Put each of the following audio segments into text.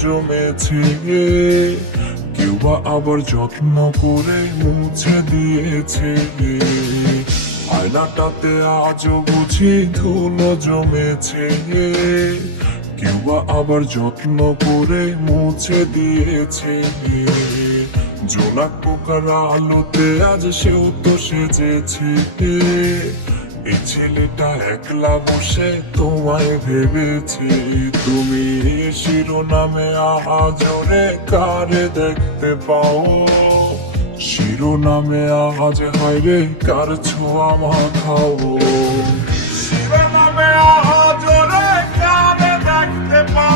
জমেছে কেউ বা আবার যত্ন করে মুছে দিয়েছে আয়নাটাতে আজও বুঝি ধুলো জমেছে কেউ বা আবার যত্ন করে মুছে দিয়েছে জোনাক পোকার আলোতে আজ সেও তো সেজেছে এই ছেলেটা একলা বসে তোমায় ভেবেছি। তুমি শিরোনামে আজরে কারে দেখতে পাও? শিরোনামে আজ হাইরে কার ছোঁয়া মাথাও শিরোনামে আজরে কারে দেখতে পাও?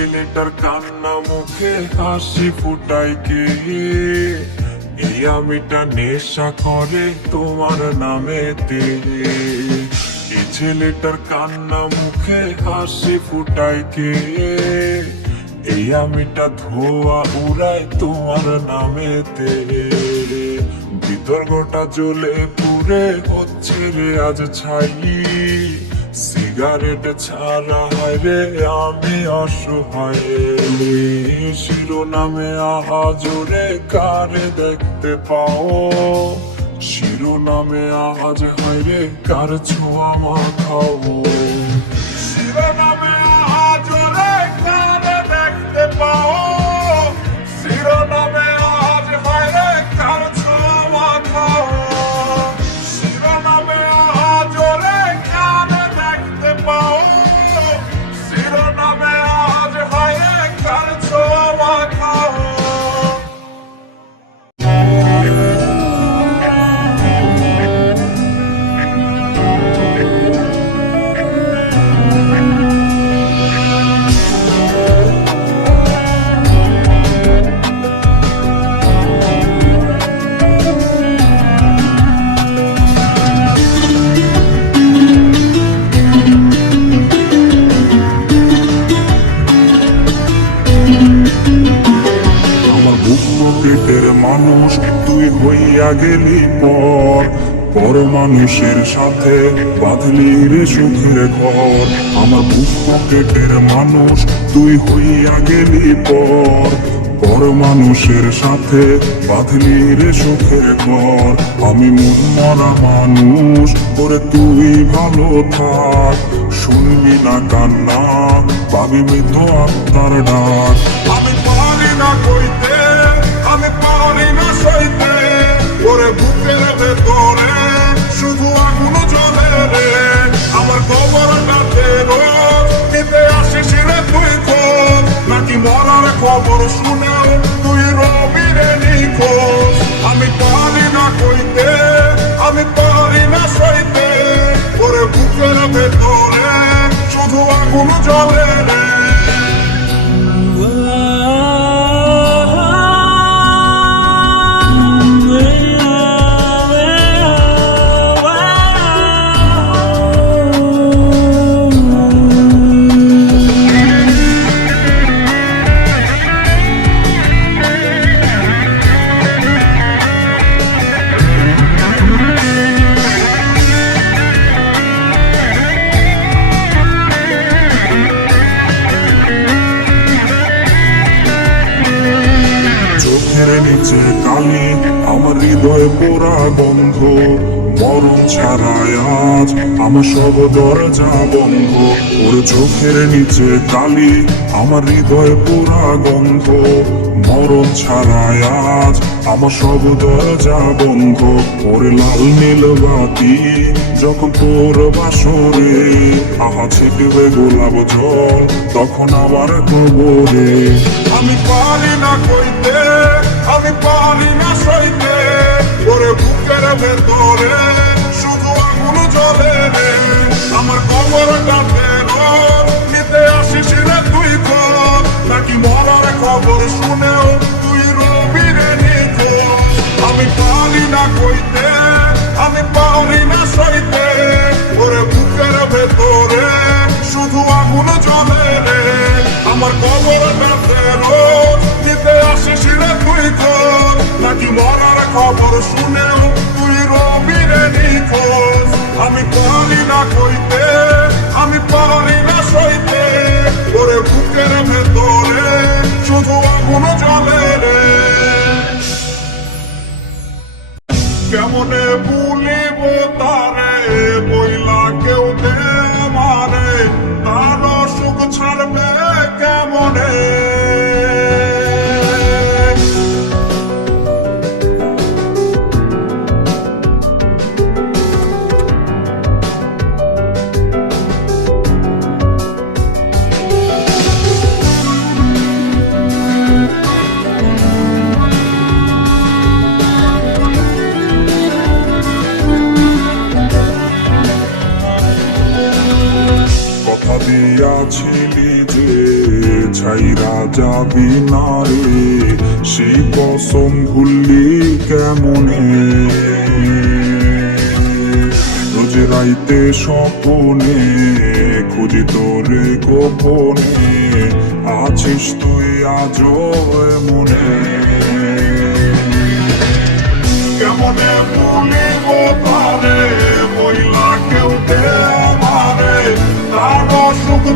ছেলেটার কান্না মুখে হাসি ফুটাই কে আমিটা নেশা করে তোমার এই ছেলেটার কান্না মুখে হাসি ফুটাই কে এই আমিটা ধোয়া উড়াই তোমার নামেতে। বিতর্কটা জ্বলে পুরে হচ্ছে রে আজ ছাই। সিগারেট ছাড়া হয় রে, আমি অসহায়। শিরোনামে আহা জোরে কারে দেখতে পাও? শিরোনামে আজ হয় রে, কার ছোঁয়া মা মাখাও তুই হইয়া গেলি পর পর মানুষের সাথে বাঁধলি রে সুখের ঘর। আমার বুক মানুষ, তুই হইয়া গেলি পর পর মানুষের সাথে বাঁধলি রে সুখের ঘর। আমি মরা মানুষ করে তুই ভালো থাক। শুনবি না কান্না, পাবি মৃত আত্মার ডাক। আমি পারি না কইতে, আমি পারি সইতে, ওরে বুকের ভেতরে দিতে আসিস রে তুই খোঁজ নাকি মরার খবর শুনেও তুই রবি রে নিখোঁজ? আমি পারি না কইতে, আমি পারি না সইতে। মরণ ছাড়ায় আজ আমার সব দরজা বন্ধ। ওর চোখের নিচে কালি, আমার হৃদয় পোড়া গন্ধ। মরণ ছাড়ায় আজ আমার সব দরজা বন্ধ। ওর লাল নীল বাতি যখন তোর বাসরে, আহা ছিটবে গোলাপ জল তখন আমার কবরে। আমি পারি না কইতে, আমি পারি না সইতে, ওরে বুকের ভেতরে খবর শুনেও তুই দিয়াছিলি যে ছাইরা যাবি না রে সেই কসম ভুললি কেমনে? রোজ রাইতে স্বপনে খুঁজি তোরে গোপনে, আছিস তুই আজ মনে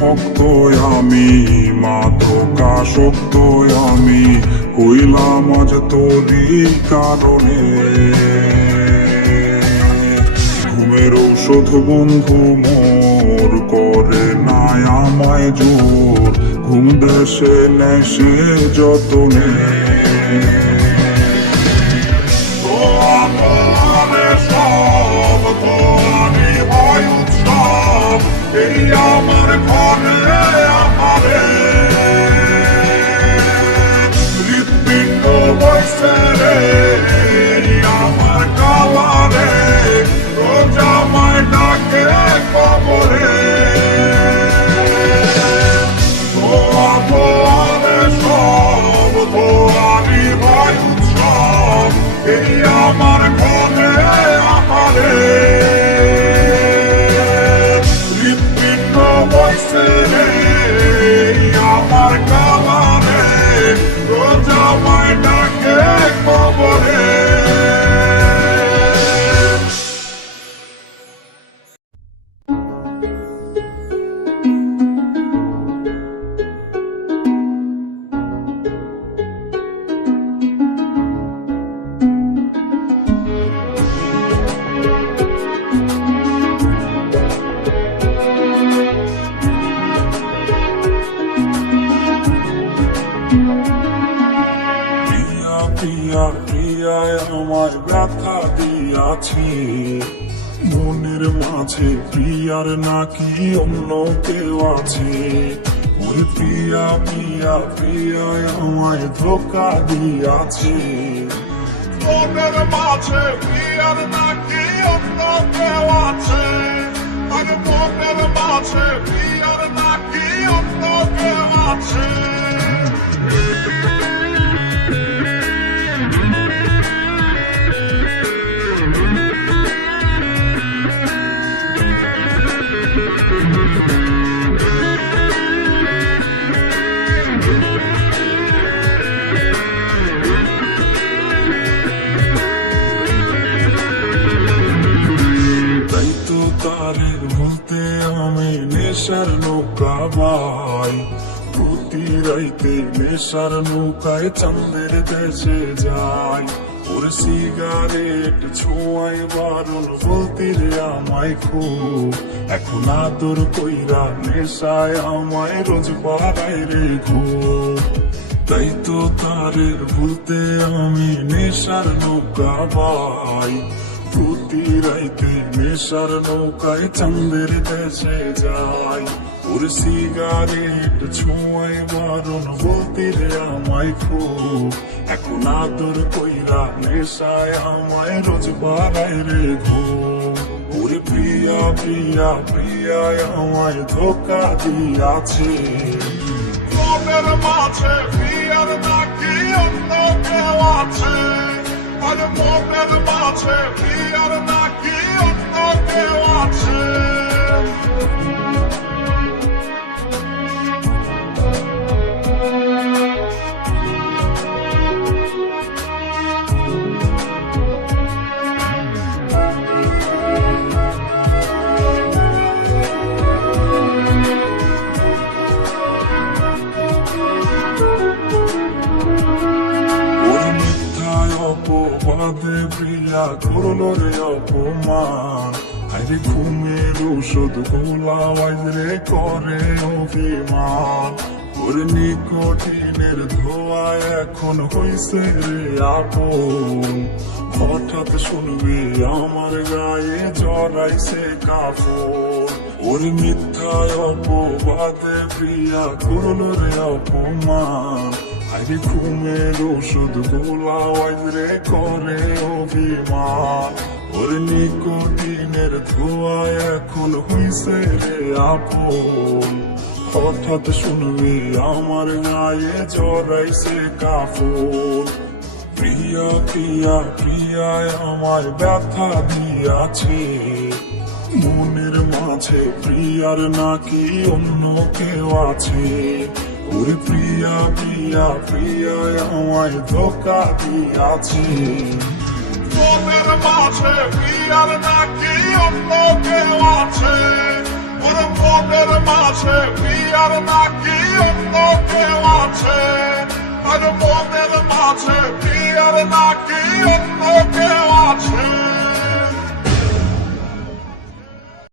ভক্ত আমি মাদকাসক্ত আমি, হইলাম আজ তোরই কারণে। ঘুমের ঔষধ বন্ধু মোর করে নাই আমায় জোর, ঘুম দেশে নেশে যতনে। আমারে এই আমার হৃৎপিণ্ড প্রিয়া প্রিয়ায় ব্যথা দিয়াছি। মনের মাঝে প্রিয়ার নাকি অন্য কেউ আছে? ওই প্রিয়া প্রিয়া, প্রিয়ায় আমায় ধোকা দিয়াছে। মনের মাঝে প্রিয়ার নাকি রাইতে নেশার নৌকায় চাঁদের দেশে যায় ওর সিগারেট ছোঁয়াই বারণ বলতে রে আমায় খুব। এখন আদর কইরা নেশায় আমায় রোজ বাড়াই রে তাই তো তারের ভুলতে আমি নেশার নৌকা বাই প্রতি রাইতে নেশার নৌকায় চাঁদের দেশে যাই। ওর সিগারেট ছোঁয়াই বারণ বলতে রে আমায় খুব এখন আদর কইরা নেশায় আমায় রোজ বাড়াই রে ঘুম ওরে প্রিয়া প্রিয়া প্রিয়ায় আমায় ধোকা দিয়াছে মনের মাঝে বিয়ার নাকি অন্য কেউ আছে আর মনের মাঝে বিয়ার নাকি অন্য কেউ আছে ওষুধ গোলাওয়াজ রে করে অভিমান ওর নিকটিনের ধোয়া এখন হইছে রে আপন। হঠাৎ শুনবি আমার গায়ে জড়াইছে কাপড়। ওর মিথ্যায় অপবাদে প্রিয়া করল রে অপমান। আরে ঘুমের ওষুধ গোলাওয়াজ রে করে অভিমান। ওর নিকটিনের ধোয়া এখন হইছে আপন। হঠাৎ শুনবি আমার গায়ে জড়াইছে কাপড় প্রিয়া প্রিয়া, প্রিয়ায় আমায় ব্যথা দিয়াছে। মনের মাঝে প্রিয়ার নাকি অন্য কেউ আছে? ওর প্রিয়া প্রিয়া, প্রিয়ায় আমায় ধোকা দিয়াছে। তোদের মাঝে বিয়ার নাকি অন্য কেউ আছে? ওরা তোদের মাঝে বিয়ার নাকি অন্য কেউ আছে? আর তোদের মাঝে বিয়ার নাকি অন্য কেউ আছে?